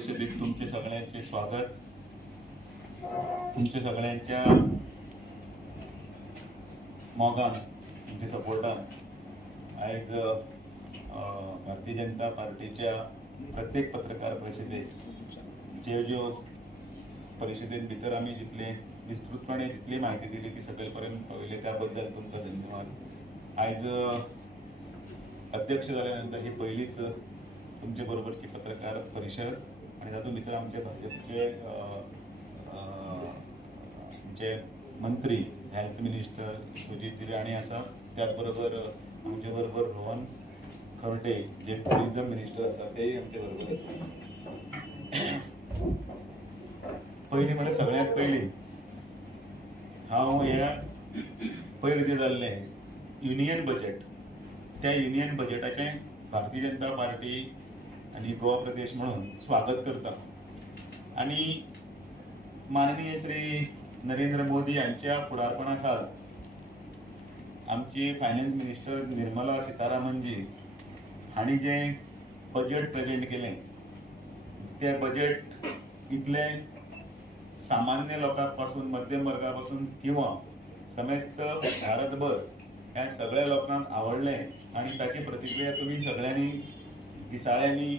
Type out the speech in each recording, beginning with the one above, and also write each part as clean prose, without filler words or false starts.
परिषदेत तुमचे सगळ्यांचे स्वागत. तुमचे सगळ्यांच्या मोगान तुमचे सपोर्टान आज भारतीय जनता पार्टीच्या प्रत्येक पत्रकार परिषदेत ज्यो परिषदेत भितर आम्ही जितले विस्तृतपणे जितली माहिती दिली ती सगळेपर्यंत पळयले त्याबद्दल तुमकां धन्यवाद. आज अध्यक्ष झाल्यानंतर ही पहिलीच तुमचे बरोबरची पत्रकार परिषद आणि तातूंत भितर आमचे भाजपचे आमचे मंत्री हेल्थ मिनिस्टर सुजीत राणे आसा, त्याच बरोबर आमचे बरोबर रोहन खंवटे जे टुरिझम मिनिस्टर आसा तेय आमचे बरोबर आसा. पयलीं म्हणजे सगळ्यात पयलीं हांव ह्या पयर जे जाल्ले युनियन बजेट त्या युनियन बजेटाचे भारतीय जनता पार्टी आणि गोवा प्रदेश म्हणून स्वागत करता आणि माननीय श्री नरेंद्र मोदी यांच्या फुडारपणाखाल आमची फायनान्स मिनिस्टर निर्मला सीतारामनजी हांणी जे बजेट प्रेजेंट केलें ते बजेट इतले सामान्य लोकांपासून मध्यम वर्गापासून किंवा समेस्त भारतभर ह्या सगळ्या लोकांक आवडलें आणि ताची प्रतिक्रिया तुम्ही सगळ्यांनी दिसाळ्यांनी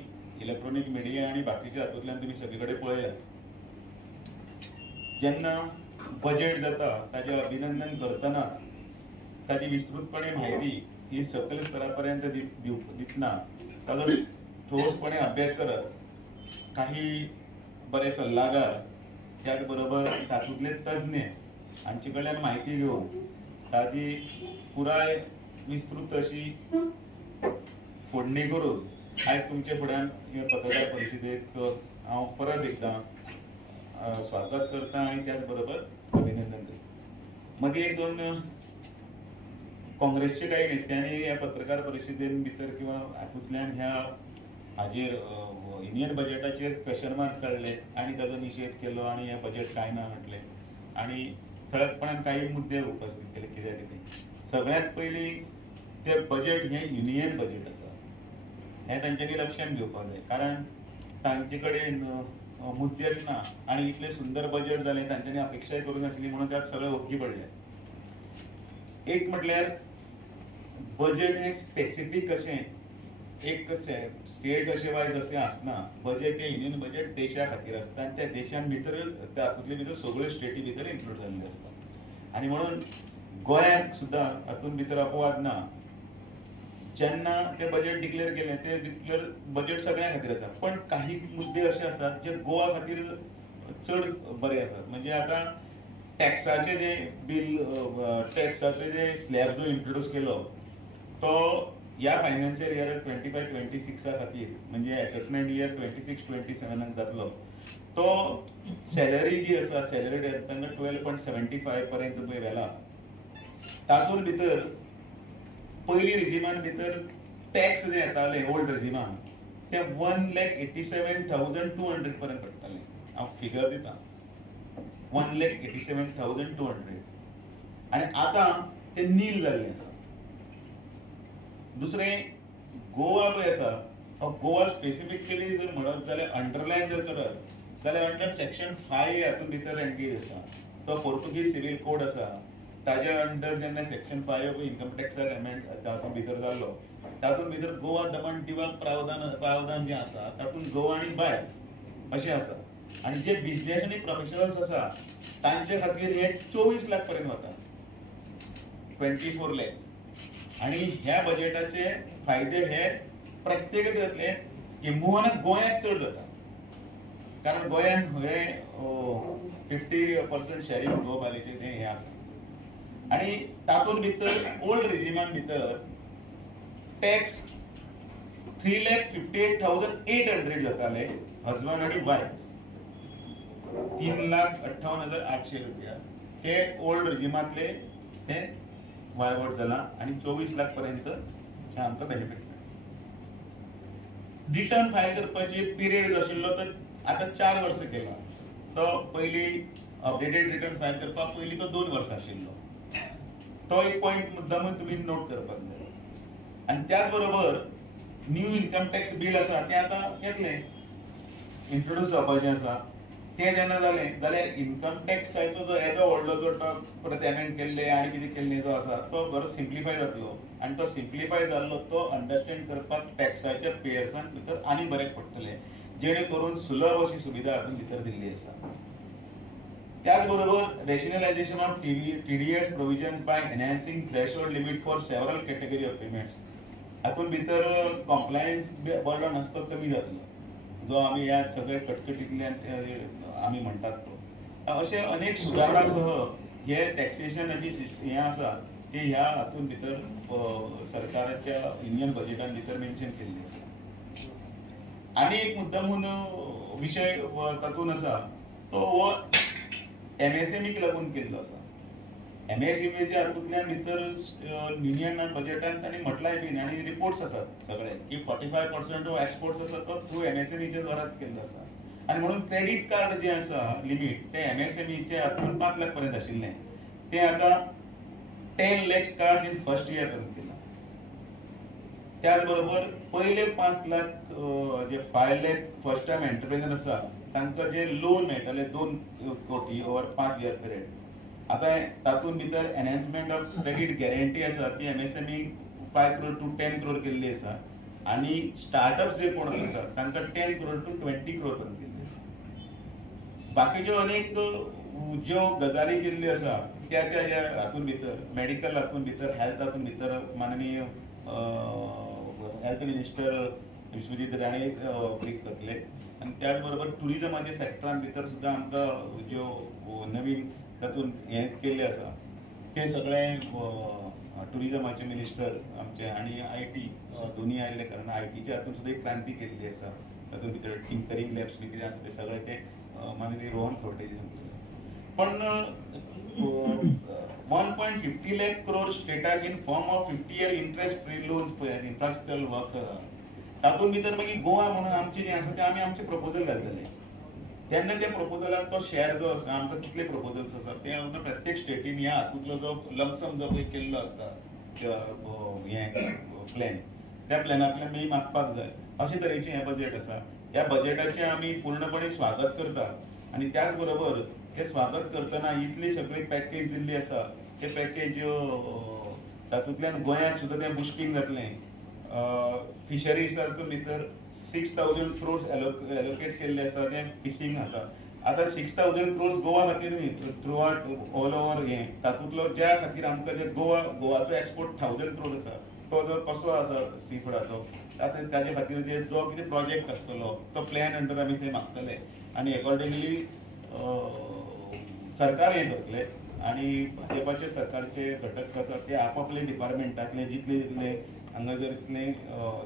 इलेक्ट्रॉनिक मिडिया आणि बाकीच्या हातूंतल्यान तुम्ही सगळीकडे पळयला. जेन्ना बजेट जाता ताचे अभिनंदन करतनाच ताची विस्तृतपणे म्हायती ही सकल स्तरापर्यंत दितना ताचो ठोसपणे अभ्यास करत काही बरे सल्लागार त्याच बरोबर तातूंतले तज्ञ हांचे कडल्यान म्हायती घेवन ताची पुराय विस्तृत अशी फोडणी करून आज तुमचे फुड्यान पत्रकार परिषदेक हांव परत एकदां स्वागत करता आणि त्याच बरोबर अभिनंदन करता. मदीं एक दोन काँग्रेसचे काही नेत्यांनी ह्या पत्रकार परिषदेन भितर किंवा हातूंतल्यान ह्या हाजेर युनियन बजेटाचेर क्वेश्चन मार्क काडले आणि ताचो निशेध केलो आणि हें बजेट कांय ना म्हटलें आणि ठळकपणान काही मुद्दे उपस्थित केले. कित्याक सगळ्यात पयलीं ते बजेट हें युनियन बजेट आसा हें तांच्यांनी लक्षांत घेवपाक जाय, कारण तांचे कडेन मुद्देच ना आणि इतलें सुंदर बजेट जालें तांच्यांनी अपेक्षाय करूं नाशिल्ली म्हणून त्यात सगळें ओग्गी पडले. एक म्हटल्यार बजेट हें स्पेसिफीक अशें एक स्टेट अशें वायज अशें आसना. बजेट हें युनियन बजेट देशा खातीर आसता आनी त्या देशान भितर तातूंतले भितर सगळ्यो स्टेटी भितर इन्क्लूड जाल्ल्यो आसता आनी म्हणून गोंयांक सुद्दां हातूंत भितर अपवाद ना. जेन्ना ते बजेट डिक्लेअर केलें ते डिक्लेअर बजेट सगळ्यां खातीर आसा, पण काही मुद्दे अशे आसात जे गोवा खातीर चड बरे आसात. म्हणजे आतां टॅक्साचे जे बिल टॅक्साचे जे स्लॅब जो इंट्रोड्यूस केलो तो ह्या फायनान्शियल इयर 25-26 खातीर म्हणजे असेसमेंट इयर 26-27 जातलो. तो सॅलरी जी आसा सॅलरी तांकां 12.75 पर्यंत पळय व्हेला. तातूंत भितर पयली रिजिमान भितर टॅक्स जे येताले ओल्ड रिजिमान ते 1,87,200 पर्यंत पडटाले. हांव फिगर दिता 1,87,200 आनी आतां ते नील जाल्ले आसा. दुसरें गोवा पळय आसा हो गोवा स्पेसिफिकली जर म्हणत जाल्यार अंडरलायन जर करत जाल्यार अंडर सेक्शन 5 हातूंत भितर एंट्री आसा. तो पोर्तुगीज सिव्हिल कोड आसा ताज्या अंडर जेन्ना सेक्शन 5 ऑफ इन्कम टॅक्साक अमेंड तातूंत भितर जाल्लो तातूंत भितर गोवा दमन दिवाक प्रावधान जें आसा तातूंत गोवा आनी भायर अशें आसा. आनी जे बिझनेस आनी प्रोफेशनल्स आसा तांचे खातीर हे 24 लाख पर्यंत वता, 24 lakhs. आणि ह्या बजेटाचे फायदे हे प्रत्येक जातले किंबहुना गोंयांत चड जाता, कारण गोंयांत हे 50% शेअरिंग गोवाबालीचे ते हे आसा. आणि तातूंत भितर ओल्ड रिजिमान भितर टॅक्स 3,58,800 जाताले हजबंड आणि वायफ, 3,58,800 रुपया ते ओल्ड रिजिमांतले ते वायवट जाला आणि 24 लाख पर्यंत हे आमकां बेनिफिट मेळटा. रिटर्न फायल करपाची पिरियड आशिल्लो तर आतां 4 वर्सां केला. तो पयलीं अपडेटेड रिटर्न फायल करपाक पयलीं तो 2 वर्सां आशिल्लो. तो एक पॉइंट मुद्दामून तुम्ही नोट करपाक जाय. आणि त्याच बरोबर न्यू इन्कम टॅक्स बिल आसा ते आतां येतलें इंट्रोड्यूस जावपाचें आसा तें जेन्ना जालें जाल्यार इन्कम टॅक्स सायडचो जो येदो व्हडलो जो टॉक परत एमेंड केल्ले आनी कितें केल्लें जो आसा तो बरो सिम्प्लिफाय जातलो आनी तो सिम्प्लिफाय जाल्लो तो अंडरस्टँड करपाक टॅक्साच्या पेयर्सांक भितर आनी बरें पडटलें जेणे करून सुलभ अशी सुविधा हातून भितर दिल्ली आसा. त्याच बरोबर rationalisation of TDS provisions by enhancing threshold limit for several category of payments हातून भितर कॉम्प्लायन्स बर्डन आसा तो कमी जातलो जो आमी ह्या सगळे कटकटींतल्यान आमी म्हणटात तो. अशे अनेक सुदारणा सह हे टॅक्सेशनाची हें आसा ते ह्या हातून भितर सरकाराच्या युनियन बजेटान भितर मेन्शन केल्ली आसा. आनी एक मुद्दामून विशय तातूंत आसा तो हो MSMEक लागून केल्लो आसा. MSMEच्या हातूंतल्यान भितर युनियन बजेटान तांणी म्हटलाय बीन आनी रिपोर्ट्स आसात सगळे की 45% ऑफ एक्सपोर्ट्स आसा तो थ्रू MSMEच्या द्वाराच केल्लो आसा. आनी म्हणून क्रेडिट कार्ड जे आसा लिमीट ते MSMEच्या हातून 5 लाख पर्यंत आशिल्लें तें आतां 10 lakhs card in first year पर्यंत केलां. त्याच बरोबर पयले 5 लाख जे 5 लाख फर्स्ट टाइम एंटरप्रेन्युअर आसा तांकां जे लोन मेळटले 2 कोटी ओवर 5 इयर पिरियड. आता तातूंत भितर एनहान्समेंट ऑफ क्रेडिट गॅरंटी आसा ती MSME 5 crore to 10 crore केल्ली आसा आनी स्टार्टअप्स जे कोण करतात तांकां 10 crore to 20 crore पर्यंत केल्ली आसा. बाकीच्यो अनेक ज्यो गजाली केल्ल्यो आसा त्या हातूंत भितर मेडिकल हातूंत भितर हेल्थ हातूंत भितर माननीय health minister Vishwajit Rane brief करतले आनी त्याच बरोबर टुरिजमाच्या सेक्टरान भितर सुद्दां आमकां ज्यो नवीन तातूंत हें केल्लें आसा ते सगळे टुरिजमाचे मिनिस्टर आमचे आनी IT दोनी आयिल्ले कारण ITच्या हातूंत सुद्दां एक क्रांती केल्ली आसा. तातूंत भितर टिंकरिंग लॅब्स बी कितें आसा ते सगळे ते माननीय रोहन खंवटे पण 1.50 lakh crore स्टेटाक in form of 50 year interest free loans पळय इन्फ्रास्ट्रक्चरल वर्क्स आसा तातूंत भितर मागीर गोवा म्हणून आमचें जें आसा तें आमी आमचें प्रपोजल घालतले तेन्ना त्या प्रपोजलाक तो शेअर जो आसा आमकां कितले प्रपोजल्स आसा ते प्रत्येक स्टेटीन ह्या हातूंतलो जो लमसम जो पळय केल्लो आसता हें प्लॅन त्या प्लॅनांतल्यान मागीर मागपाक जाय अशे तरेचें हें बजेट आसा. ह्या बजेटाचें आमी पूर्णपणे स्वागत करतात आनी त्याच बरोबर हे स्वागत करतना इतली सगळी पॅकेज दिल्ली आसा ते पॅकेज तातूंतल्यान गोंयाक सुद्दां तें बुस्टिंग जातलें. फिशरीज हातूंत भितर 6,000 crores एलोकेट केल्ले आसा तें फिशींग आसा. आतां 6,000 crores गोवा खातीर न्ही थ्रू आउट ऑल ओव्हर हें तातूंतलो ज्या खातीर आमकां जे गोवाचो एक्सपोर्ट 1,000 crore आसा तो जो कसो आसा सी फुडाचो ताचे खातीर जे जो कितें प्रोजेक्ट आसतलो तो प्लॅन अंडर आमी थंय मागतले आनी अकॉर्डिंगली सरकार हें करतले आनी भाजपाचे सरकारचे घटक आसा ते आपापले डिपार्टमेंटांतले जितले हांगा जर इतले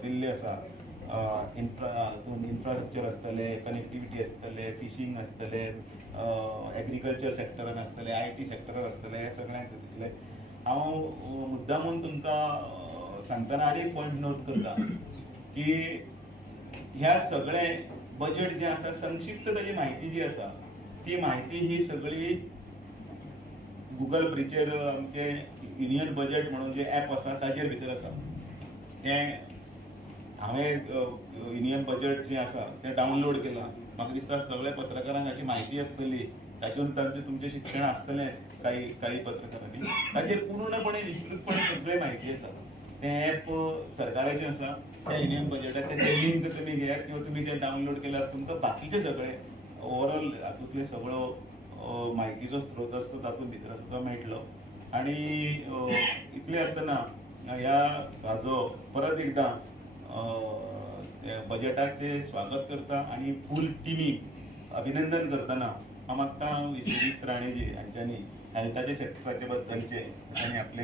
दिल्ले आसा इन्फ्रास्ट्रक्चर आसतले कनेक्टिविटी आसतले फिशींग आसतले एग्रीकल्चर सेक्टरान आसतले IT सेक्टरान आसतले हे सगळ्यांक दितले. हांव मुद्दामून तुमकां सांगतना आनी एक पॉयंट नोट करता की ह्या सगळे बजेट जे आसा संक्षिप्त ताची म्हायती जी आसा ती म्हायती ही सगळी गुगल फ्रीचेर आमचे युनियन बजेट म्हणून जे ऍप आसा ताचेर भितर आसा. तें हांवें युनियन बजेट जें आसा तें डावनलोड केलां. म्हाका दिसता सगळ्या पत्रकारांक हाची म्हायती आसतली तातूंत तुमचें शिक्षण आसतलें काही पत्रकारांनी ताचेर पूर्णपणे विस्तृतपणे सगळी म्हायती आसा. तें ऍप सरकाराचें आसा त्या युनियन बजेटाचें तें लिंक तुमी घेयात किंवा तुमी तें डावनलोड केल्यार तुमकां बाकीचे सगळे ओवरऑल हातूंतले सगळो म्हायतीचो स्त्रोत आसता तातूंत भितर आसा तो मेळटलो. आनी इतलें आसतना ह्या हाजो परत एकदां बजेटाचें स्वागत करता आनी फूल टिमीक अभिनंदन करतना हांव मागता विश्वजीत राणेजी हांच्यांनी हेल्थाच्या सेक्टराचे बद्दलचे आनी आपले